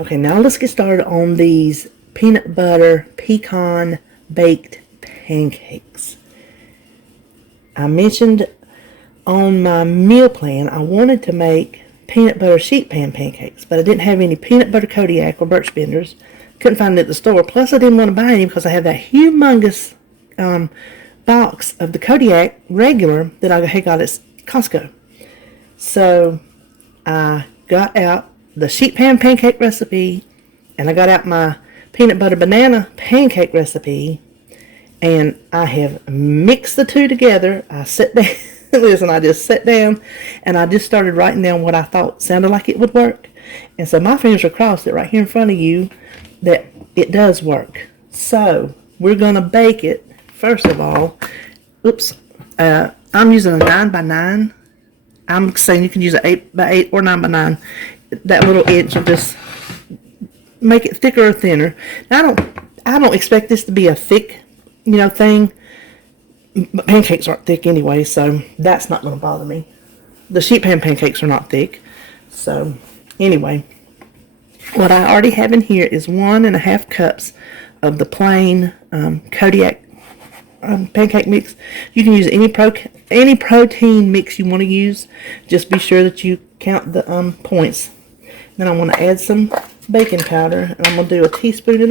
Okay, now let's get started on these peanut butter pecan baked pancakes. I mentioned on my meal plan I wanted to make peanut butter sheet pan pancakes, but I didn't have any peanut butter Kodiak or Birch Benders. Couldn't find it at the store. Plus, I didn't want to buy any because I have that humongous box of the Kodiak regular that I had got at Costco. So I got out the sheet pan pancake recipe, and I got out my peanut butter banana pancake recipe, and I have mixed the two together. I sat down, listen, I just sat down, and I just started writing down what I thought sounded like it would work. And so my fingers are crossed that right here in front of you that it does work. So we're going to bake it. First of all, I'm using a 9x9. I'm saying you can use an 8x8 or 9x9. That little edge will just make it thicker or thinner. Now, I don't expect this to be a thick, thing. But pancakes aren't thick anyway, so that's not going to bother me. The sheet pan pancakes are not thick. So anyway, what I already have in here is 1.5 cups of the plain Kodiak pancake mix. You can use any protein mix you want to use. Just be sure that you count the points. Then I want to add some baking powder, and I'm going to do 1.5 teaspoons.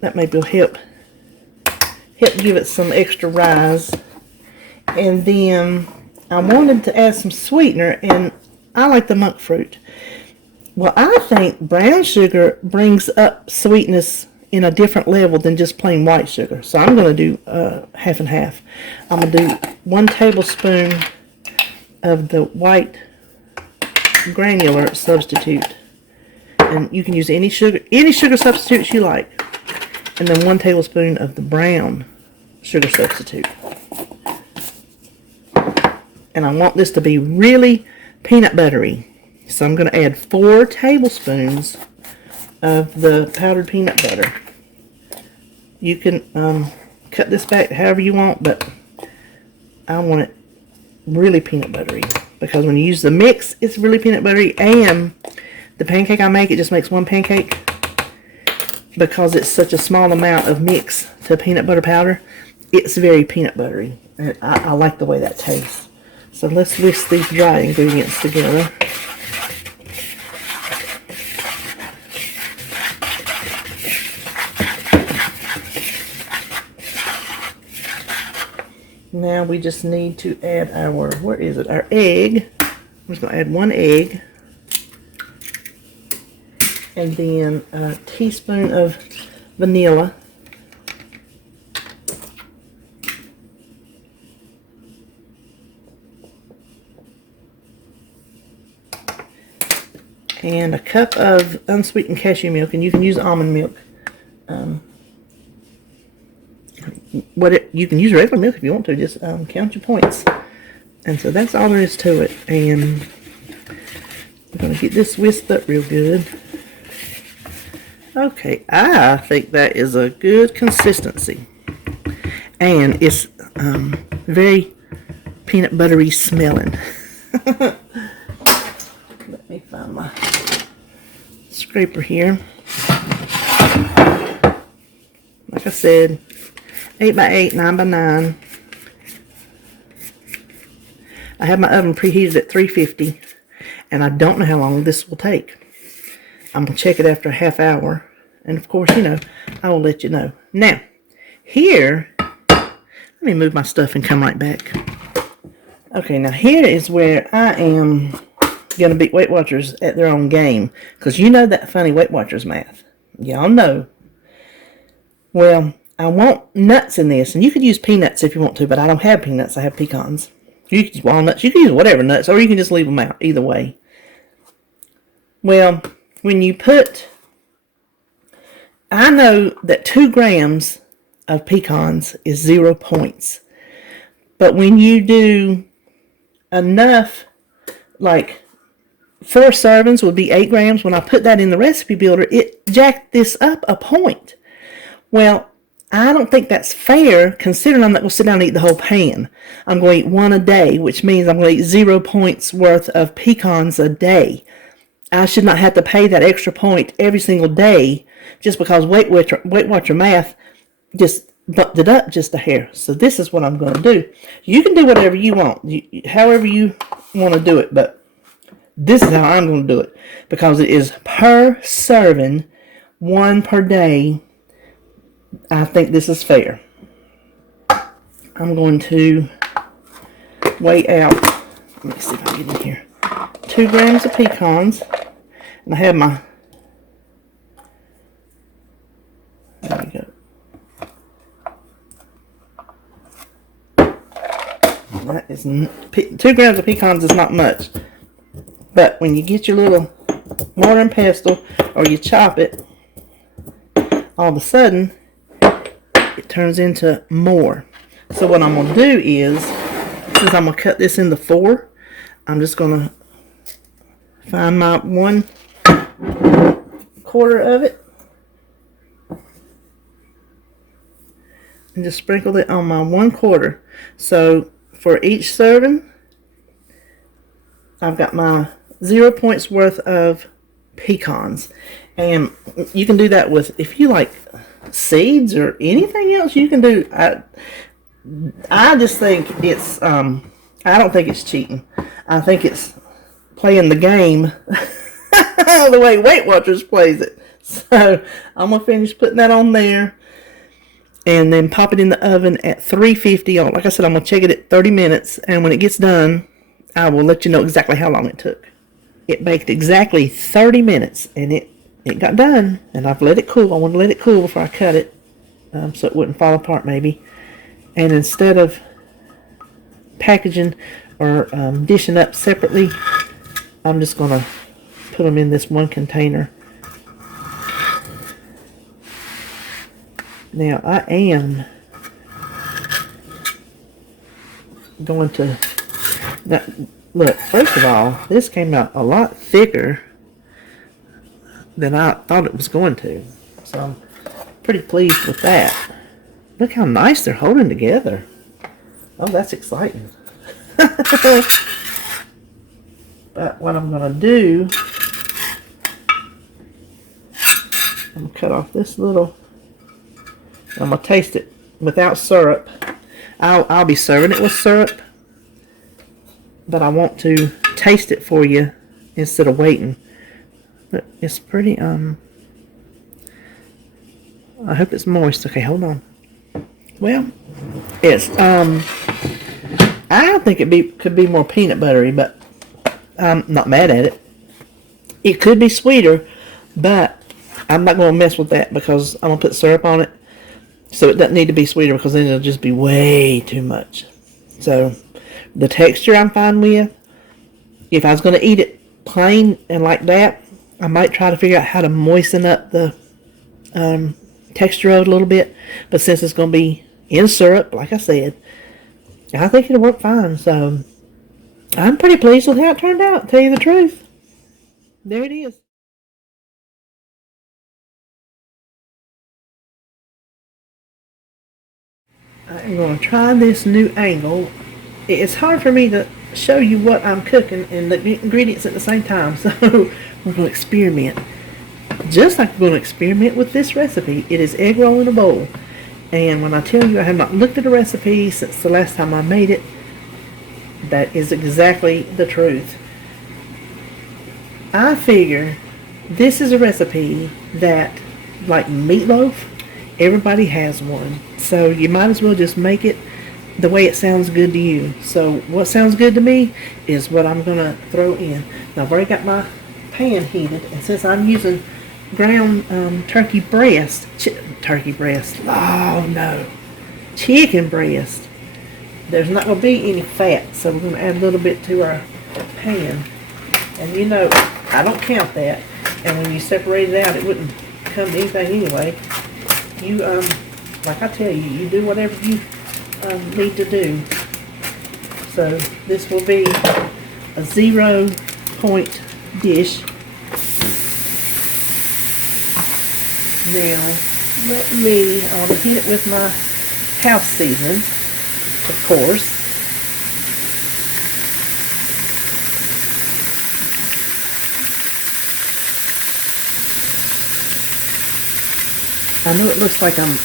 That maybe will help give it some extra rise. And then I wanted to add some sweetener, and I like the monk fruit. Well, I think brown sugar brings up sweetness in a different level than just plain white sugar. So I'm going to do half and half. I'm going to do 1 tablespoon of the white granular substitute. And you can use any sugar substitutes you like. And then 1 tablespoon of the brown sugar substitute. And I want this to be really peanut buttery. So I'm going to add 4 tablespoons of the powdered peanut butter. You can cut this back however you want, but I want it really peanut buttery, because when you use the mix, it's really peanut buttery. And the pancake I make, it just makes 1 pancake because it's such a small amount of mix to peanut butter powder. It's very peanut buttery, and I like the way that tastes. So let's whisk these dry ingredients together. Now we just need to add our egg. I'm just going to add 1 egg. And then a teaspoon of vanilla. And a cup of unsweetened cashew milk, and you can use almond milk. You can use regular milk if you want to. Just count your points. And so that's all there is to it. And I'm going to get this whisked up real good. Okay, I think that is a good consistency. And it's very peanut buttery smelling. Let me find my scraper here. Like I said, 8x8, 9x9. I have my oven preheated at 350, and I don't know how long this will take. I'm going to check it after a half hour, and of course, I will let you know. Now, here, let me move my stuff and come right back. Okay, now here is where I am going to beat Weight Watchers at their own game, because you know that funny Weight Watchers math. Y'all know. Well, I want nuts in this, and you could use peanuts if you want to, but I don't have peanuts. I have pecans. You could use walnuts. You can use whatever nuts, or you can just leave them out. Either way. Well, when you I know that 2 grams of pecans is 0 points. But when you do enough, like 4 servings would be 8 grams. When I put that in the recipe builder, it jacked this up a point. Well, I don't think that's fair, considering I'm not going to sit down and eat the whole pan. I'm going to eat 1 a day, which means I'm going to eat 0 points worth of pecans a day. I should not have to pay that extra point every single day just because Weight Watcher math just bumped it up just a hair. So this is what I'm going to do. You can do whatever you want, however you want to do it, but this is how I'm going to do it because it is per serving, 1 per day. I think this is fair. I'm going to weigh out, let me see if I can get in here, 2 grams of pecans, and I have my, there we go. That is, 2 grams of pecans is not much, but when you get your little mortar and pestle, or you chop it, all of a sudden, it turns into more. So what I'm going to do is, since I'm going to cut this into 4, I'm just going to find my 1/4 of it and just sprinkle it on my 1/4. So for each serving, I've got my 0 points worth of pecans. And you can do that with, if you like seeds or anything else you can do. I just think it's I don't think it's cheating. I think it's playing the game the way Weight Watchers plays it. So I'm gonna finish putting that on there and then pop it in the oven at 350. Like I said, I'm gonna check it at 30 minutes, and when it gets done I will let you know exactly how long it took. It baked exactly 30 minutes and it got done, and I've let it cool. I want to let it cool before I cut it so it wouldn't fall apart maybe. And instead of packaging or dishing up separately, I'm just going to put them in this one container. Now I am going to, now, look, first of all, this came out a lot thicker than I thought it was going to. So I'm pretty pleased with that. Look how nice they're holding together. Oh, that's exciting. But what I'm going to do, I'm going to cut off this little, I'm going to taste it without syrup. I'll be serving it with syrup, but I want to taste it for you instead of waiting. But it's pretty, I hope it's moist. Okay, hold on. Well, it's, I think it could be more peanut buttery, but I'm not mad at it. It could be sweeter, but I'm not going to mess with that because I'm going to put syrup on it. So it doesn't need to be sweeter because then it'll just be way too much. So the texture I'm fine with. If I was going to eat it plain and like that, I might try to figure out how to moisten up the texture of it a little bit. But since it's going to be in syrup, like I said, I think it'll work fine. So I'm pretty pleased with how it turned out, to tell you the truth. There it is. I'm going to try this new angle. It's hard for me to show you what I'm cooking and the ingredients at the same time, so we're going to experiment. Just like we're going to experiment with this recipe. It is egg roll in a bowl. And when I tell you I have not looked at a recipe since the last time I made it, that is exactly the truth. I figure this is a recipe that, like meatloaf, everybody has one. So you might as well just make it the way it sounds good to you. So what sounds good to me is what I'm going to throw in. Now I've already got my pan heated, and since I'm using ground turkey breast, chicken breast, there's not going to be any fat, so we're going to add a little bit to our pan. And you know, I don't count that, and when you separate it out, it wouldn't come to anything anyway. You, like I tell you, you do whatever you need to do. So this will be a 0 point dish. Now, let me hit it with my house seasoning, of course. I know it looks like I'm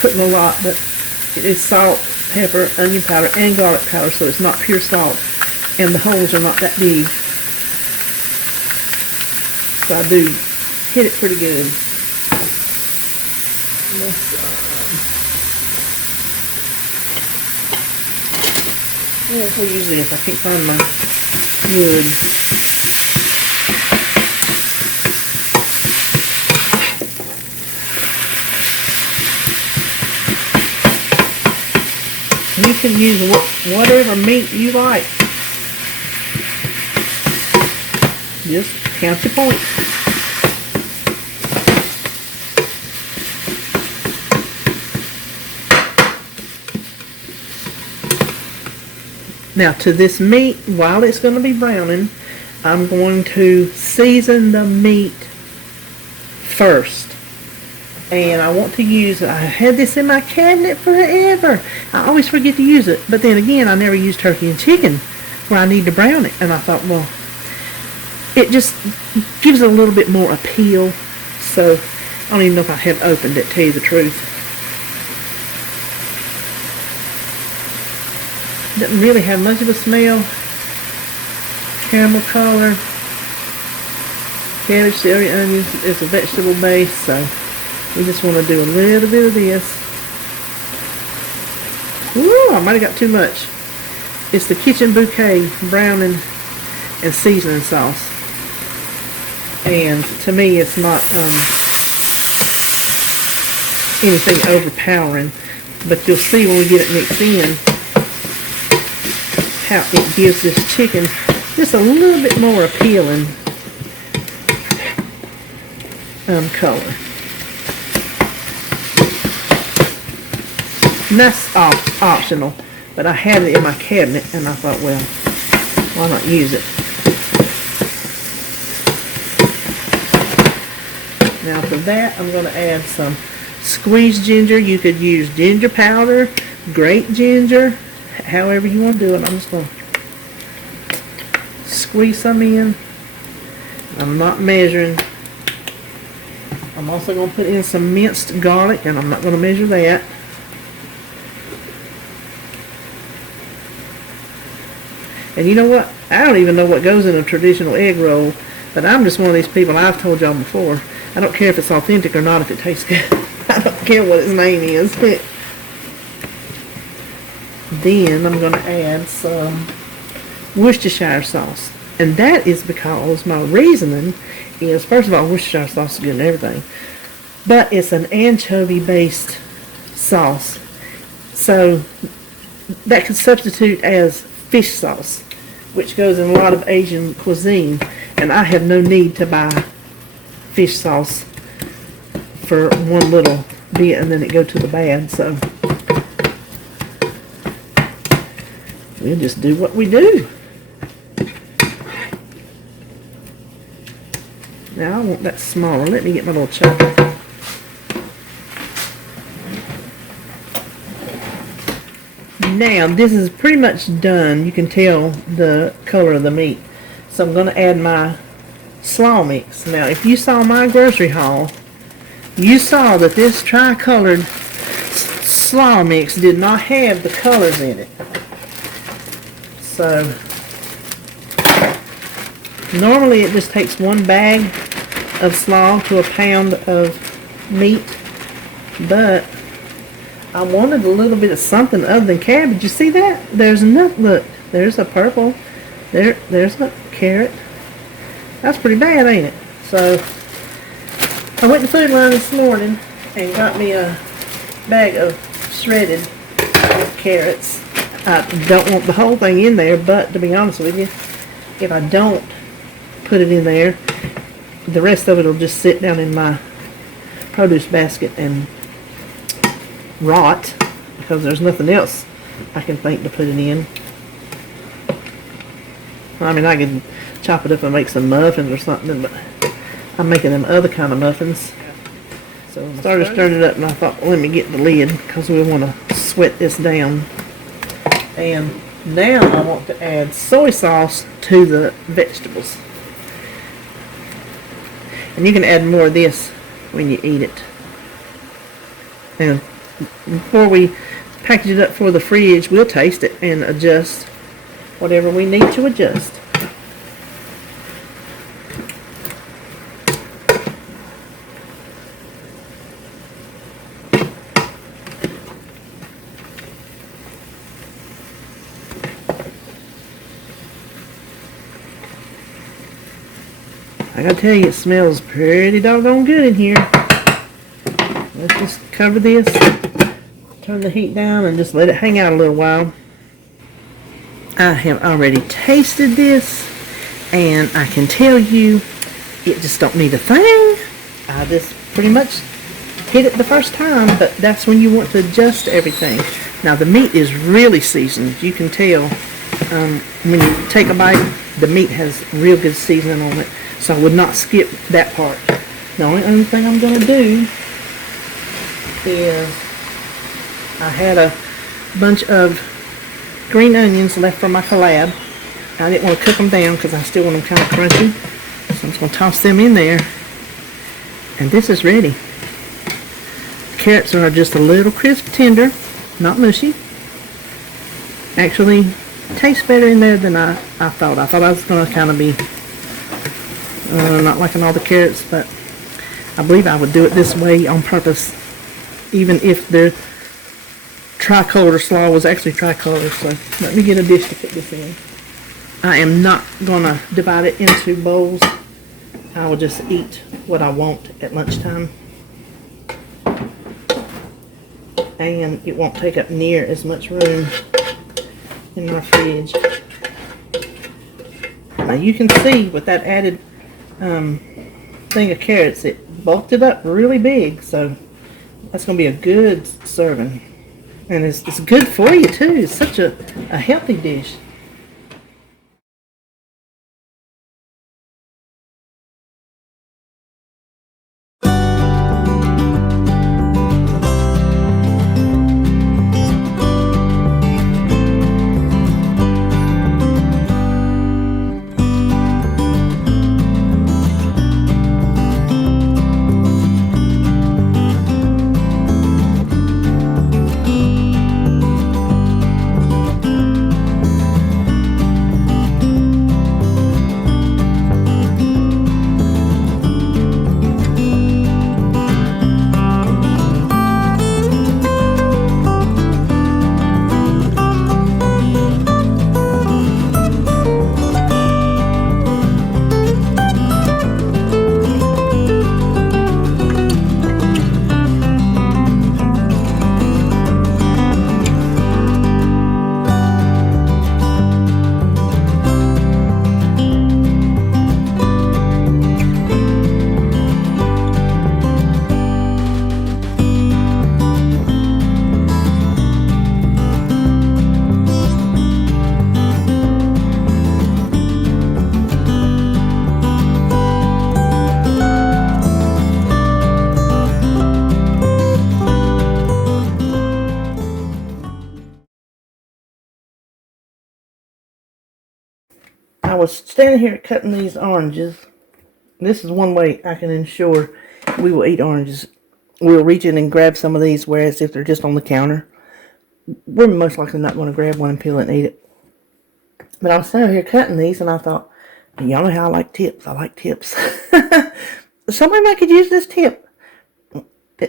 putting a lot, but it is salt, pepper, onion powder, and garlic powder, so it's not pure salt. And the holes are not that big. So I do hit it pretty good. We'll use this. I can't find my wood. You can use whatever meat you like. Just count your points. Now to this meat, while it's going to be browning, I'm going to season the meat first. And I want to use it. I had this in my cabinet forever. I always forget to use it. But then again, I never use turkey and chicken where I need to brown it. And I thought, well, it just gives it a little bit more appeal. So I don't even know if I have opened it, to tell you the truth. Doesn't really have much of a smell. Caramel color. Cabbage, celery, onions. It's a vegetable base, so we just want to do a little bit of this. Ooh, I might have got too much. It's the Kitchen Bouquet browning and seasoning sauce. And to me, it's not anything overpowering. But you'll see when we get it mixed in how it gives this chicken just a little bit more appealing color. And that's optional, but I had it in my cabinet and I thought, well, why not use it? Now for that, I'm going to add some squeezed ginger. You could use ginger powder, grape ginger, however you want to do it. I'm just going to squeeze some in. I'm not measuring. I'm also going to put in some minced garlic, and I'm not going to measure that. And you know what? I don't even know what goes in a traditional egg roll, but I'm just one of these people. I've told y'all before. I don't care if it's authentic or not, if it tastes good. I don't care what its name is. Then I'm going to add some Worcestershire sauce. And that is because my reasoning is, first of all, Worcestershire sauce is good and everything. But it's an anchovy-based sauce. So that could substitute as fish sauce, which goes in a lot of Asian cuisine, and I have no need to buy fish sauce for one little bit and then it go to the bad. So we'll just do what we do. Now I want that smaller. Let me get my little chopper. Now this is pretty much done. You can tell the color of the meat. So I'm going to add my slaw mix. Now if you saw my grocery haul, you saw that this tri-colored slaw mix did not have the colors in it. So normally it just takes one bag of slaw to a pound of meat, but I wanted a little bit of something other than cabbage. You see that? There's nothing. Look, there's a purple. There's a carrot. That's pretty bad, ain't it? So I went to Food Line this morning and got me a bag of shredded carrots. I don't want the whole thing in there, but to be honest with you, if I don't put it in there, the rest of it will just sit down in my produce basket and rot, because there's nothing else I can think to put it in. I mean, I could chop it up and make some muffins or something, but I'm making them other kind of muffins. So I started stirring it up, and I thought, well, let me get the lid, because we want to sweat this down. And now I want to add soy sauce to the vegetables. And you can add more of this when you eat it. And before we package it up for the fridge, we'll taste it and adjust whatever we need to adjust. I gotta tell you, it smells pretty doggone good in here. Let's just cover this, turn the heat down, and just let it hang out a little while. I have already tasted this, and I can tell you, it just don't need a thing. I just pretty much hit it the first time, but that's when you want to adjust everything. Now the meat is really seasoned. You can tell when you take a bite, the meat has real good seasoning on it. So I would not skip that part. The only thing I'm going to do is I had a bunch of green onions left from my collab. I didn't want to cook them down because I still want them kind of crunchy. So I'm just going to toss them in there. And this is ready. The carrots are just a little crisp tender, not mushy. Actually, tastes better in there than I thought. I thought I was going to kind of be not liking all the carrots, but I believe I would do it this way on purpose, even if the tricolor slaw was actually tricolor. So let me get a dish to put this in. I am not going to divide it into bowls. I will just eat what I want at lunchtime, and it won't take up near as much room in my fridge. Now you can see with that added thing of carrots, it bulked it up really big, so that's going to be a good serving, and it's good for you too. It's such a healthy dish. I was standing here cutting these oranges. This is one way I can ensure we will eat oranges. We'll reach in and grab some of these, whereas if they're just on the counter, we're most likely not going to grab one and peel it and eat it. But I was standing here cutting these, and I thought, y'all know how I like tips. I like tips. Somebody might could use this tip.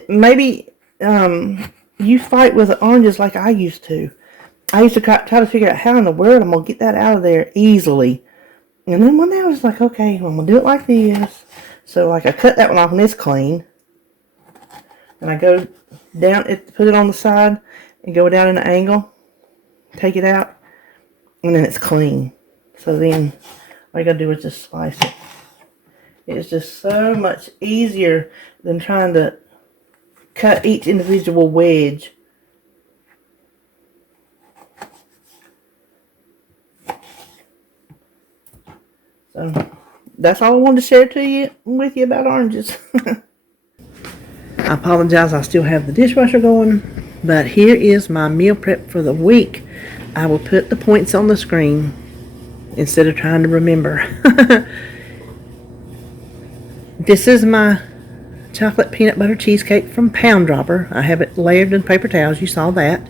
Maybe you fight with oranges like I used to. I used to try to figure out how in the world I'm going to get that out of there easily. And then one day I was like, okay, well, I'm going to do it like this. So like I cut that one off and it's clean. And I go down, put it on the side and go down in an angle. Take it out. And then it's clean. So then all you got to do is just slice it. It's just so much easier than trying to cut each individual wedge. So that's all I wanted to share with you about oranges. I apologize, I still have the dishwasher going, but here is my meal prep for the week. I will put the points on the screen instead of trying to remember. This is my chocolate peanut butter cheesecake from Pound Dropper. I have it layered in paper towels. You saw that.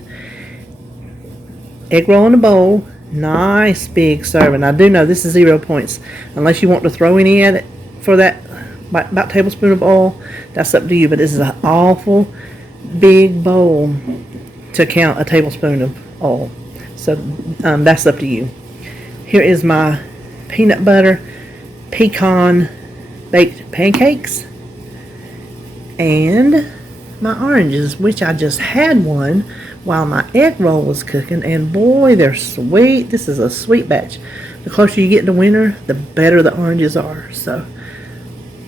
Egg roll in a bowl. Nice big serving. I do know this is 0 points. Unless you want to throw any at it for that, about a tablespoon of oil, that's up to you. But this is an awful big bowl to count a tablespoon of oil. So that's up to you. Here is my peanut butter pecan baked pancakes and my oranges, which I just had one while my egg roll was cooking, and boy, they're sweet. This is a sweet batch. The closer you get to winter, the better the oranges are. So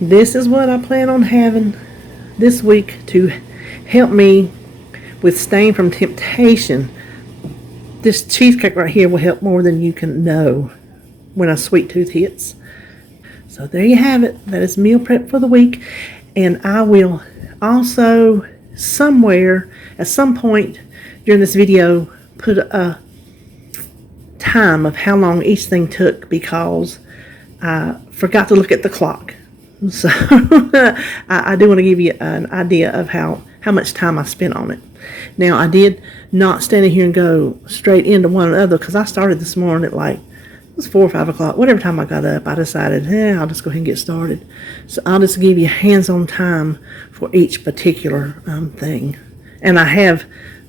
this is what I plan on having this week to help me with staying from temptation. This cheesecake right here will help more than you can know when a sweet tooth hits. So there you have it. That is meal prep for the week. And I will also somewhere at some point during this video put a time of how long each thing took, because I forgot to look at the clock. So I do want to give you an idea of how much time I spent on it. Now, I did not stand in here and go straight into one another, because I started this morning at like, it was 4 or 5 o'clock. Whatever time I got up, I decided, I'll just go ahead and get started. So I'll just give you hands-on time for each particular thing. And I have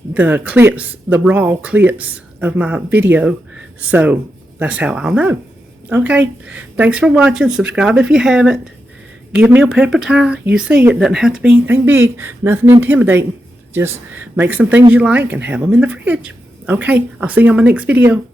the clips, the raw clips of my video, so that's how I'll know. Okay, thanks for watching. Subscribe if you haven't. Give me a pepper tie. You see it. Doesn't have to be anything big, nothing intimidating. Just make some things you like and have them in the fridge. Okay, I'll see you on my next video.